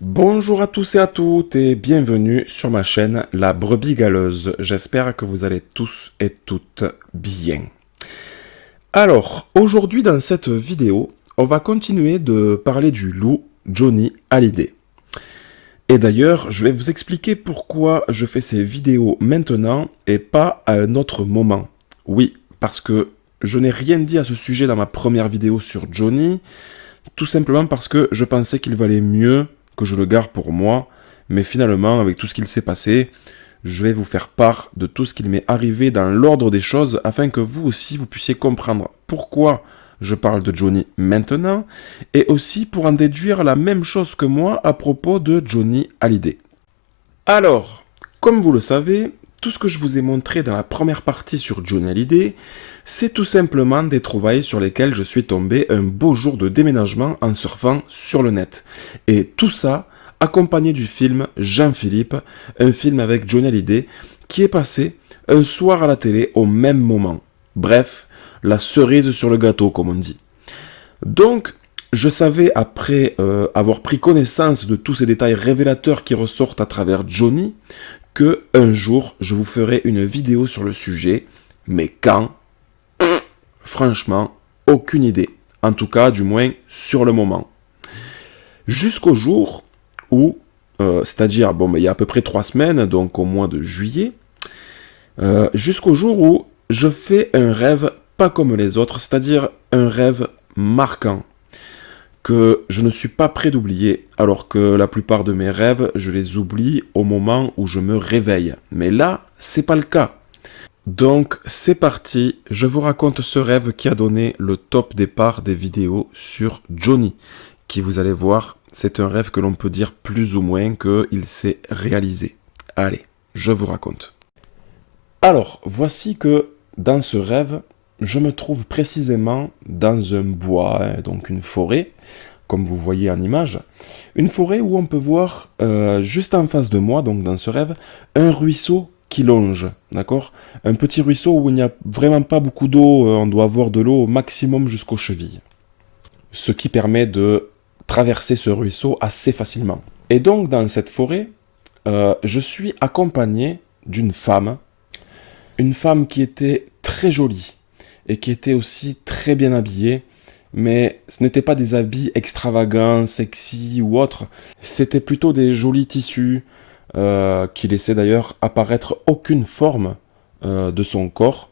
Bonjour à tous et à toutes et bienvenue sur ma chaîne La Brebis Galeuse. J'espère que vous allez tous et toutes bien. Alors, aujourd'hui dans cette vidéo, on va continuer de parler du loup Johnny Hallyday. Et d'ailleurs, je vais vous expliquer pourquoi je fais ces vidéos maintenant et pas à un autre moment. Oui, parce que je n'ai rien dit à ce sujet dans ma première vidéo sur Johnny, tout simplement parce que je pensais qu'il valait mieux que je le garde pour moi, mais finalement, avec tout ce qu'il s'est passé, je vais vous faire part de tout ce qu'il m'est arrivé dans l'ordre des choses, afin que vous aussi, vous puissiez comprendre pourquoi je parle de Johnny maintenant, et aussi pour en déduire la même chose que moi à propos de Johnny Hallyday. Alors, comme vous le savez, tout ce que je vous ai montré dans la première partie sur Johnny Hallyday, c'est tout simplement des trouvailles sur lesquelles je suis tombé un beau jour de déménagement en surfant sur le net. Et tout ça accompagné du film Jean-Philippe, un film avec Johnny Hallyday, qui est passé un soir à la télé au même moment. Bref, la cerise sur le gâteau, comme on dit. Donc, je savais, après avoir pris connaissance de tous ces détails révélateurs qui ressortent à travers Johnny, que un jour, je vous ferai une vidéo sur le sujet. Mais quand? Franchement, aucune idée. En tout cas, du moins, sur le moment. Jusqu'au jour où, c'est-à-dire, bon, il y a à peu près 3 semaines, donc au mois de juillet, jusqu'au jour où je fais un rêve pas comme les autres, c'est-à-dire un rêve marquant, que je ne suis pas prêt d'oublier, alors que la plupart de mes rêves, je les oublie au moment où je me réveille. Mais là, c'est pas le cas. Donc, c'est parti, je vous raconte ce rêve qui a donné le top départ des vidéos sur Johnny, qui, vous allez voir, c'est un rêve que l'on peut dire plus ou moins qu'il s'est réalisé. Allez, je vous raconte. Alors, voici que dans ce rêve, je me trouve précisément dans un bois, hein, donc une forêt, comme vous voyez en image. Une forêt où on peut voir, juste en face de moi, donc dans ce rêve, un ruisseau qui longe, d'accord? Un petit ruisseau où il n'y a vraiment pas beaucoup d'eau, on doit avoir de l'eau au maximum jusqu'aux chevilles. Ce qui permet de traverser ce ruisseau assez facilement. Et donc, dans cette forêt, je suis accompagné d'une femme, une femme qui était très jolie et qui était aussi très bien habillée, mais ce n'étaient pas des habits extravagants, sexy ou autres, c'était plutôt des jolis tissus qui laissaient d'ailleurs apparaître aucune forme de son corps,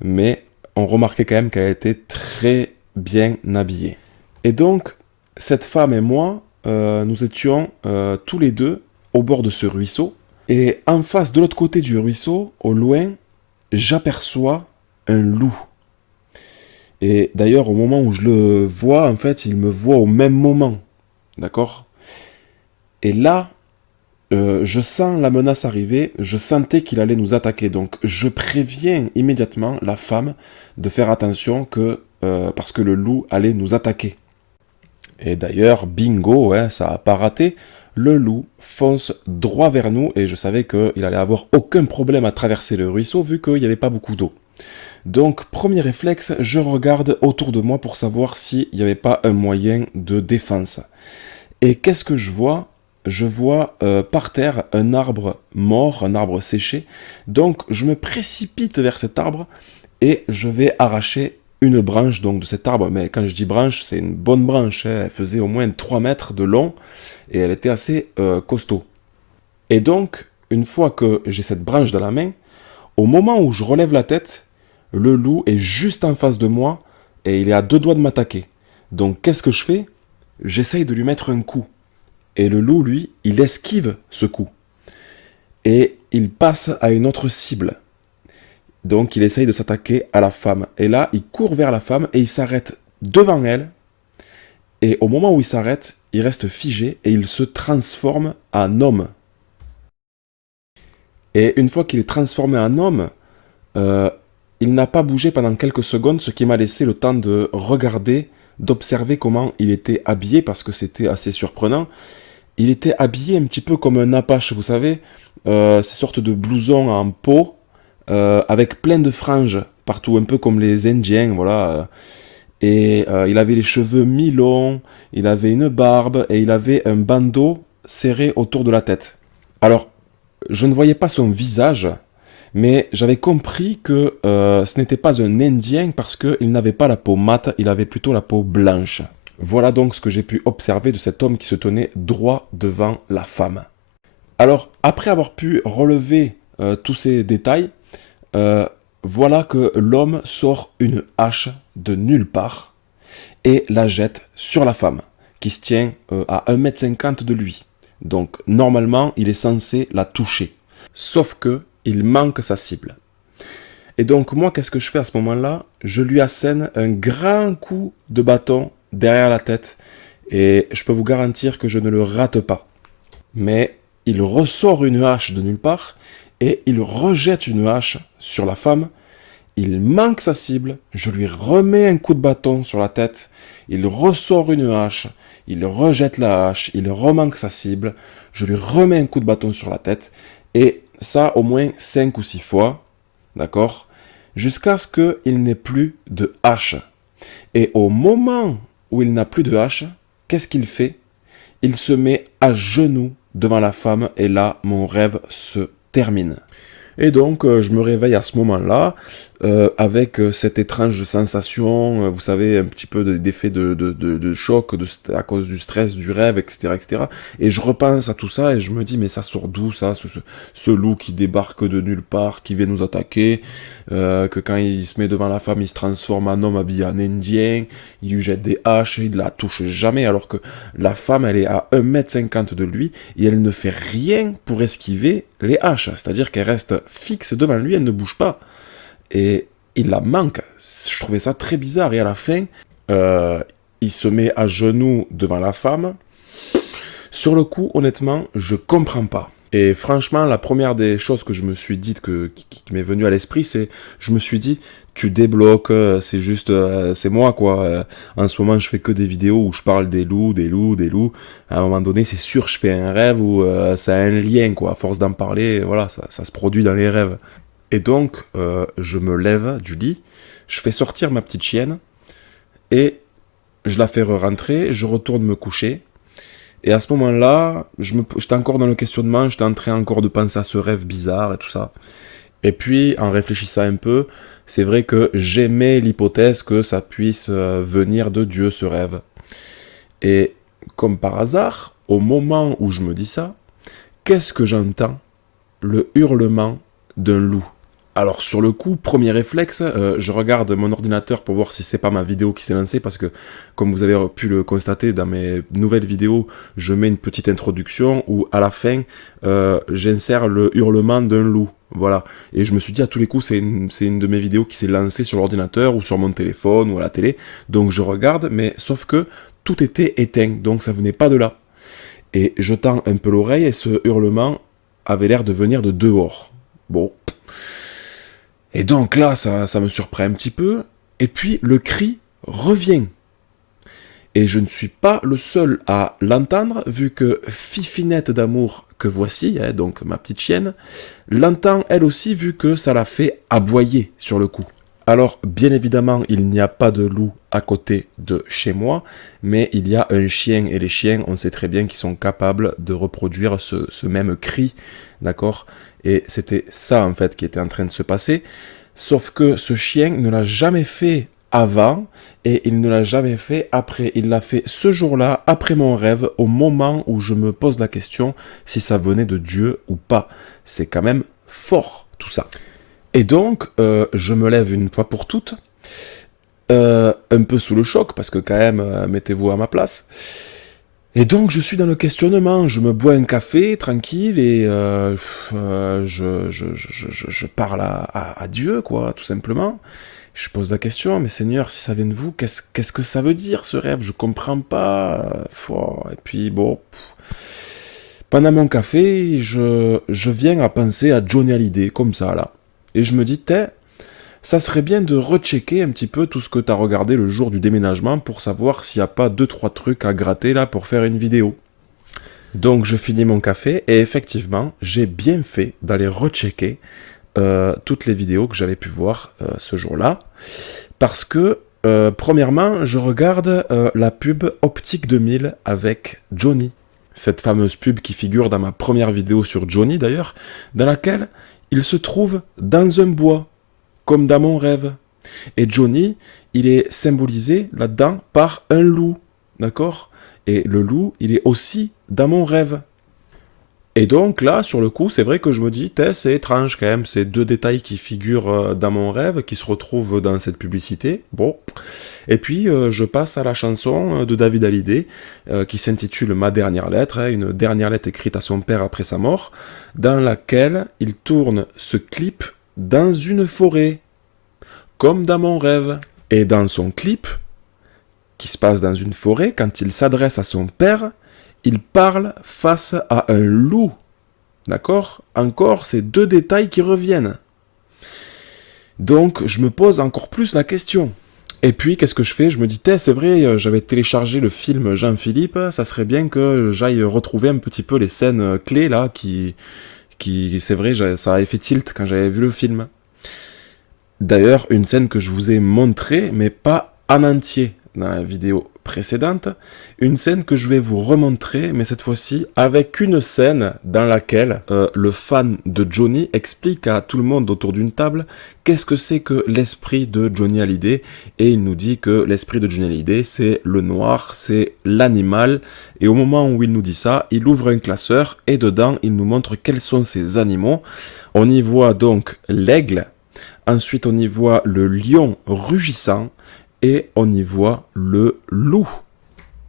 mais on remarquait quand même qu'elle était très bien habillée. Et donc, cette femme et moi, nous étions tous les deux au bord de ce ruisseau, et en face, de l'autre côté du ruisseau, au loin, j'aperçois un loup. Et d'ailleurs, au moment où je le vois, en fait, il me voit au même moment. D'accord? Et là, je sens la menace arriver, je sentais qu'il allait nous attaquer. Donc, je préviens immédiatement la femme de faire attention parce que le loup allait nous attaquer. Et d'ailleurs, bingo, hein, ça n'a pas raté. Le loup fonce droit vers nous et je savais qu'il allait avoir aucun problème à traverser le ruisseau vu qu'il n'y avait pas beaucoup d'eau. Donc, premier réflexe, je regarde autour de moi pour savoir s'il n'y avait pas un moyen de défense. Et qu'est-ce que je vois? Je vois par terre un arbre mort, un arbre séché. Donc, je me précipite vers cet arbre et je vais arracher une branche donc, de cet arbre. Mais quand je dis branche, c'est une bonne branche, hein. Elle faisait au moins 3 mètres de long et elle était assez costaud. Et donc, une fois que j'ai cette branche dans la main, au moment où je relève la tête, le loup est juste en face de moi et il est à 2 doigts de m'attaquer. Donc qu'est-ce que je fais? J'essaye de lui mettre un coup. Et le loup, lui, il esquive ce coup. Et il passe à une autre cible. Donc il essaye de s'attaquer à la femme. Et là, il court vers la femme et il s'arrête devant elle. Et au moment où il s'arrête, il reste figé et il se transforme en homme. Et une fois qu'il est transformé en homme, euh, il n'a pas bougé pendant quelques secondes, ce qui m'a laissé le temps de regarder, d'observer comment il était habillé, parce que c'était assez surprenant. Il était habillé un petit peu comme un apache, vous savez, ces sortes de blousons en peau, avec plein de franges partout, un peu comme les Indiens, voilà. Et il avait les cheveux mi-longs, il avait une barbe et il avait un bandeau serré autour de la tête. Alors, je ne voyais pas son visage, mais j'avais compris que ce n'était pas un Indien parce qu'il n'avait pas la peau mate, il avait plutôt la peau blanche. Voilà donc ce que j'ai pu observer de cet homme qui se tenait droit devant la femme. Alors, après avoir pu relever tous ces détails, voilà que l'homme sort une hache de nulle part et la jette sur la femme, qui se tient à 1,50 m de lui. Donc, normalement, il est censé la toucher. Sauf que, il manque sa cible. Et donc, moi, qu'est-ce que je fais à ce moment-là? Je lui assène un grand coup de bâton derrière la tête. Et je peux vous garantir que je ne le rate pas. Mais il ressort une hache de nulle part et il rejette une hache sur la femme. Il manque sa cible, je lui remets un coup de bâton sur la tête, il ressort une hache, il rejette la hache, il remanque sa cible, je lui remets un coup de bâton sur la tête, et ça au moins 5 ou 6 fois, d'accord, jusqu'à ce qu'il n'ait plus de hache. Et au moment où il n'a plus de hache, qu'est-ce qu'il fait? Il se met à genoux devant la femme, et là, mon rêve se termine. Et donc, je me réveille à ce moment-là, avec cette étrange sensation, vous savez, un petit peu d'effet de choc à cause du stress, du rêve, etc., etc. Et je repense à tout ça et je me dis, mais ça sort d'où ça, ce loup qui débarque de nulle part, qui vient nous attaquer, que quand il se met devant la femme, il se transforme en homme habillé en indien, il lui jette des haches, il la touche jamais, alors que la femme, elle est à 1,50 m de lui, et elle ne fait rien pour esquiver les haches, c'est-à-dire qu'elle reste fixe devant lui, elle ne bouge pas. Et il la manque. Je trouvais ça très bizarre. Et à la fin, il se met à genoux devant la femme. Sur le coup, honnêtement, je comprends pas. Et franchement, la première des choses que je me suis dit, qui m'est venue à l'esprit, c'est, je me suis dit, tu débloques, c'est juste, c'est moi quoi. En ce moment, je fais que des vidéos où je parle des loups. À un moment donné, c'est sûr, je fais un rêve où ça a un lien quoi. À force d'en parler, voilà, ça se produit dans les rêves. Et donc, je me lève du lit, je fais sortir ma petite chienne et je la fais re-rentrer, je retourne me coucher. Et à ce moment-là, j'étais encore dans le questionnement, j'étais en train encore de penser à ce rêve bizarre et tout ça. Et puis, en réfléchissant un peu, c'est vrai que j'aimais l'hypothèse que ça puisse venir de Dieu, ce rêve. Et comme par hasard, au moment où je me dis ça, qu'est-ce que j'entends? Le hurlement d'un loup. Alors sur le coup, premier réflexe, je regarde mon ordinateur pour voir si c'est pas ma vidéo qui s'est lancée, parce que comme vous avez pu le constater dans mes nouvelles vidéos, je mets une petite introduction où à la fin, j'insère le hurlement d'un loup. Voilà. Et je me suis dit à tous les coups, c'est une de mes vidéos qui s'est lancée sur l'ordinateur ou sur mon téléphone ou à la télé. Donc je regarde, mais sauf que tout était éteint, donc ça venait pas de là. Et je tends un peu l'oreille et ce hurlement avait l'air de venir de dehors. Bon. Et donc là, ça me surprend un petit peu. Et puis, le cri revient. Et je ne suis pas le seul à l'entendre, vu que Fifinette d'amour que voici, hein, donc ma petite chienne, l'entend elle aussi, vu que ça l'a fait aboyer sur le coup. Alors, bien évidemment, il n'y a pas de loup à côté de chez moi, mais il y a un chien, et les chiens, on sait très bien qu'ils sont capables de reproduire ce même cri, d'accord? Et c'était ça, en fait, qui était en train de se passer, sauf que ce chien ne l'a jamais fait avant, et il ne l'a jamais fait après. Il l'a fait ce jour-là, après mon rêve, au moment où je me pose la question si ça venait de Dieu ou pas. C'est quand même fort, tout ça. Et donc, je me lève une fois pour toutes, un peu sous le choc, parce que quand même, mettez-vous à ma place. Et donc, je suis dans le questionnement, je me bois un café, tranquille, et je parle à Dieu, quoi, tout simplement. Je pose la question, mais Seigneur, si ça vient de vous, qu'est-ce que ça veut dire, ce rêve? Je comprends pas. Et puis, bon... Pendant mon café, je viens à penser à Johnny Hallyday, comme ça, là. Et je me dis, ça serait bien de rechecker un petit peu tout ce que tu as regardé le jour du déménagement pour savoir s'il n'y a pas 2-3 trucs à gratter là pour faire une vidéo. Donc je finis mon café et effectivement, j'ai bien fait d'aller rechecker toutes les vidéos que j'avais pu voir ce jour-là. Parce que, premièrement, je regarde la pub Optique 2000 avec Johnny. Cette fameuse pub qui figure dans ma première vidéo sur Johnny d'ailleurs, dans laquelle il se trouve dans un bois, comme dans mon rêve. Et Johnny, il est symbolisé là-dedans par un loup, d'accord? Et le loup, il est aussi dans mon rêve. Et donc là, sur le coup, c'est vrai que je me dis, c'est étrange quand même, ces deux détails qui figurent dans mon rêve, qui se retrouvent dans cette publicité. Bon. Et puis, je passe à la chanson de David Hallyday, qui s'intitule Ma dernière lettre, hein, une dernière lettre écrite à son père après sa mort, dans laquelle il tourne ce clip dans une forêt, comme dans mon rêve. Et dans son clip, qui se passe dans une forêt, quand il s'adresse à son père, il parle face à un loup. D'accord? Encore ces deux détails qui reviennent. Donc, je me pose encore plus la question. Et puis, qu'est-ce que je fais? Je me dis, c'est vrai, j'avais téléchargé le film Jean-Philippe, ça serait bien que j'aille retrouver un petit peu les scènes clés, là, qui c'est vrai, ça avait fait tilt quand j'avais vu le film. D'ailleurs, une scène que je vous ai montrée, mais pas en entier dans la vidéo précédente, une scène que je vais vous remontrer, mais cette fois-ci avec une scène dans laquelle le fan de Johnny explique à tout le monde autour d'une table qu'est-ce que c'est que l'esprit de Johnny Hallyday, et il nous dit que l'esprit de Johnny Hallyday, c'est le noir, c'est l'animal, et au moment où il nous dit ça, il ouvre un classeur, et dedans, il nous montre quels sont ces animaux. On y voit donc l'aigle, ensuite on y voit le lion rugissant, et on y voit le loup.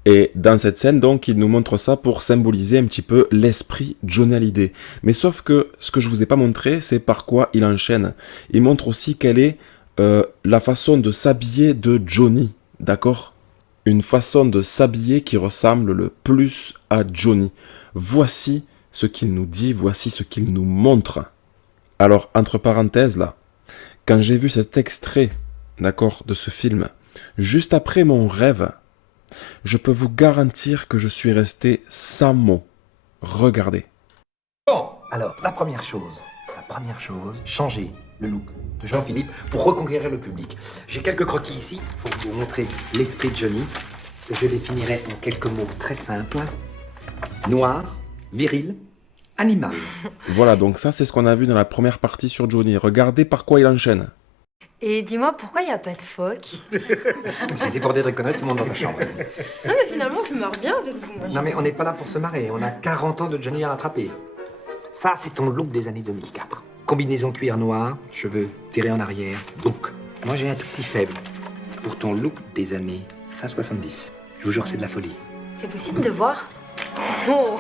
Et dans cette scène, donc, il nous montre ça pour symboliser un petit peu l'esprit Johnny Hallyday. Mais sauf que ce que je vous ai pas montré, c'est par quoi il enchaîne. Il montre aussi quelle est la façon de s'habiller de Johnny, d'accord? Une façon de s'habiller qui ressemble le plus à Johnny. Voici ce qu'il nous dit, voici ce qu'il nous montre. Alors, entre parenthèses, là, quand j'ai vu cet extrait, d'accord, de ce film, juste après mon rêve, je peux vous garantir que je suis resté sans mots. Regardez. Bon, alors, la première chose, changer le look de Jean-Philippe pour reconquérir le public. J'ai quelques croquis ici pour vous montrer l'esprit de Johnny, que je définirai en quelques mots très simples. Noir, viril, animal. Voilà, donc ça c'est ce qu'on a vu dans la première partie sur Johnny. Regardez par quoi il enchaîne. Et dis-moi, pourquoi il n'y a pas de phoque? Si c'est pour déconner tout le monde dans ta chambre. Non mais finalement, je me marre bien avec vous. Moi, Non mais on n'est pas là pour se marrer, on a 40 ans de Johnny à rattraper. Ça, c'est ton look des années 2004. Combinaison cuir noir, cheveux tirés en arrière, bouc. Moi, j'ai un tout petit faible pour ton look des années fin 70. Je vous jure, c'est de la folie. C'est possible de voir? Oh.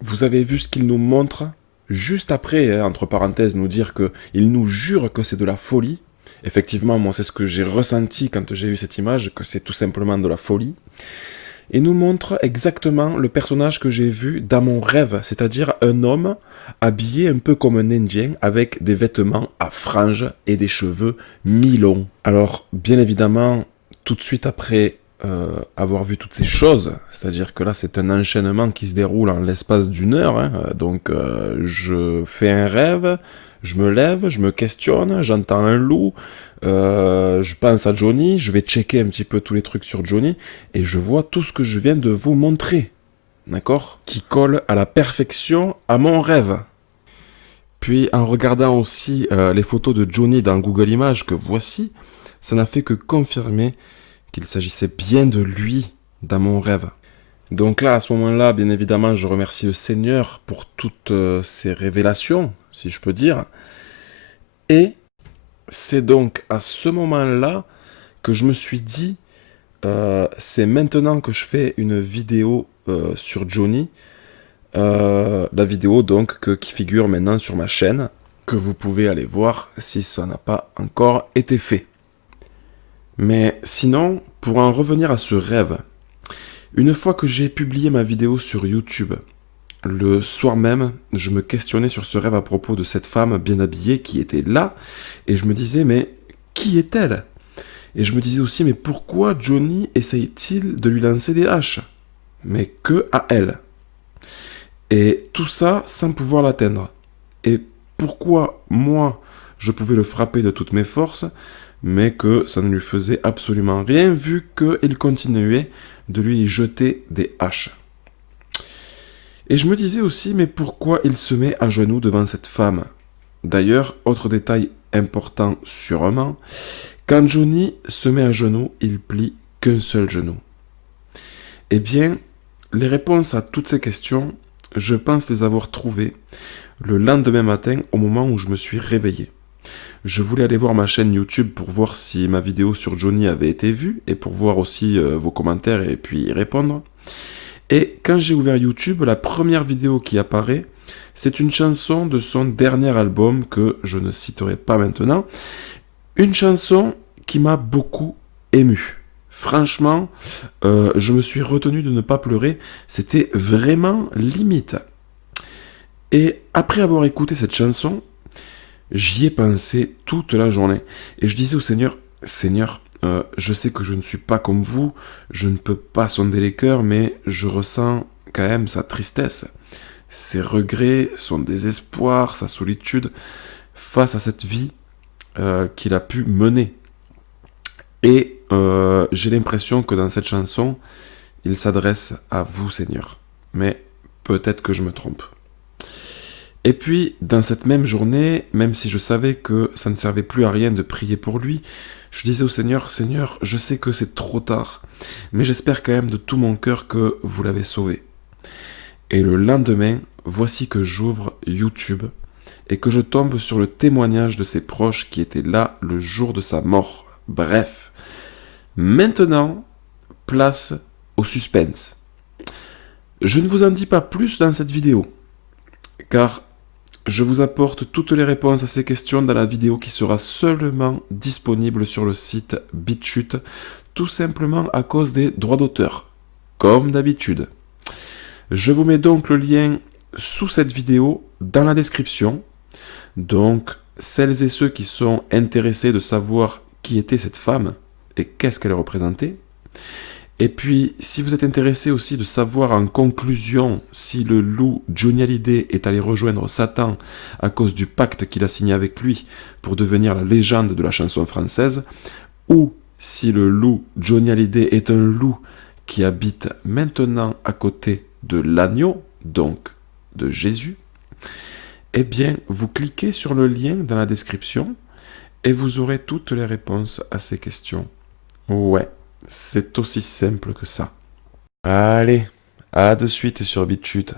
Vous avez vu ce qu'il nous montre? Juste après, hein, entre parenthèses, nous dire qu'il nous jure que c'est de la folie. Effectivement, moi, c'est ce que j'ai ressenti quand j'ai vu cette image, que c'est tout simplement de la folie. Et nous montre exactement le personnage que j'ai vu dans mon rêve, c'est-à-dire un homme habillé un peu comme un Indien, avec des vêtements à franges et des cheveux mi-longs. Alors, bien évidemment, tout de suite après avoir vu toutes ces choses, c'est-à-dire que là c'est un enchaînement qui se déroule en l'espace d'une heure, hein, donc je fais un rêve, je me lève, je me questionne, j'entends un loup, je pense à Johnny, je vais checker un petit peu tous les trucs sur Johnny, et je vois tout ce que je viens de vous montrer, d'accord? Qui colle à la perfection à mon rêve. Puis en regardant aussi les photos de Johnny dans Google Images que voici, ça n'a fait que confirmer qu'il s'agissait bien de lui dans mon rêve. Donc là, à ce moment-là, bien évidemment, je remercie le Seigneur pour toutes ces révélations, si je peux dire. Et c'est donc à ce moment-là que je me suis dit, c'est maintenant que je fais une vidéo sur Johnny, la vidéo donc qui figure maintenant sur ma chaîne, que vous pouvez aller voir si ça n'a pas encore été fait. Mais sinon, pour en revenir à ce rêve, une fois que j'ai publié ma vidéo sur YouTube, le soir même, je me questionnais sur ce rêve à propos de cette femme bien habillée qui était là, et je me disais, mais qui est-elle? Et je me disais aussi, mais pourquoi Johnny essaye-t-il de lui lancer des haches? Mais que à elle? Et tout ça sans pouvoir l'atteindre. Et pourquoi moi, je pouvais le frapper de toutes mes forces, mais que ça ne lui faisait absolument rien, vu qu'il continuait de lui jeter des haches. Et je me disais aussi, mais pourquoi il se met à genoux devant cette femme? D'ailleurs, autre détail important sûrement, quand Johnny se met à genoux, il plie qu'un seul genou. Eh bien, les réponses à toutes ces questions, je pense les avoir trouvées le lendemain matin au moment où je me suis réveillé. Je voulais aller voir ma chaîne YouTube pour voir si ma vidéo sur Johnny avait été vue et pour voir aussi vos commentaires et puis y répondre. Et quand j'ai ouvert YouTube, la première vidéo qui apparaît, c'est une chanson de son dernier album que je ne citerai pas maintenant. Une chanson qui m'a beaucoup ému. Franchement, je me suis retenu de ne pas pleurer. C'était vraiment limite. Et après avoir écouté cette chanson, j'y ai pensé toute la journée. Et je disais au Seigneur, Seigneur, je sais que je ne suis pas comme vous, je ne peux pas sonder les cœurs, mais je ressens quand même sa tristesse, ses regrets, son désespoir, sa solitude face à cette vie qu'il a pu mener. Et j'ai l'impression que dans cette chanson, il s'adresse à vous, Seigneur. Mais peut-être que je me trompe. Et puis, dans cette même journée, même si je savais que ça ne servait plus à rien de prier pour lui, je disais au Seigneur, Seigneur, je sais que c'est trop tard, mais j'espère quand même de tout mon cœur que vous l'avez sauvé. Et le lendemain, voici que j'ouvre YouTube et que je tombe sur le témoignage de ses proches qui étaient là le jour de sa mort. Bref, maintenant, place au suspense. Je ne vous en dis pas plus dans cette vidéo, car je vous apporte toutes les réponses à ces questions dans la vidéo qui sera seulement disponible sur le site BitChute, tout simplement à cause des droits d'auteur, comme d'habitude. Je vous mets donc le lien sous cette vidéo dans la description. Donc, celles et ceux qui sont intéressés de savoir qui était cette femme et qu'est-ce qu'elle représentait. Et puis, si vous êtes intéressé aussi de savoir en conclusion si le loup Johnny Hallyday est allé rejoindre Satan à cause du pacte qu'il a signé avec lui pour devenir la légende de la chanson française, ou si le loup Johnny Hallyday est un loup qui habite maintenant à côté de l'agneau, donc de Jésus, eh bien, vous cliquez sur le lien dans la description et vous aurez toutes les réponses à ces questions. Ouais. C'est aussi simple que ça. Allez, à de suite sur BitChute.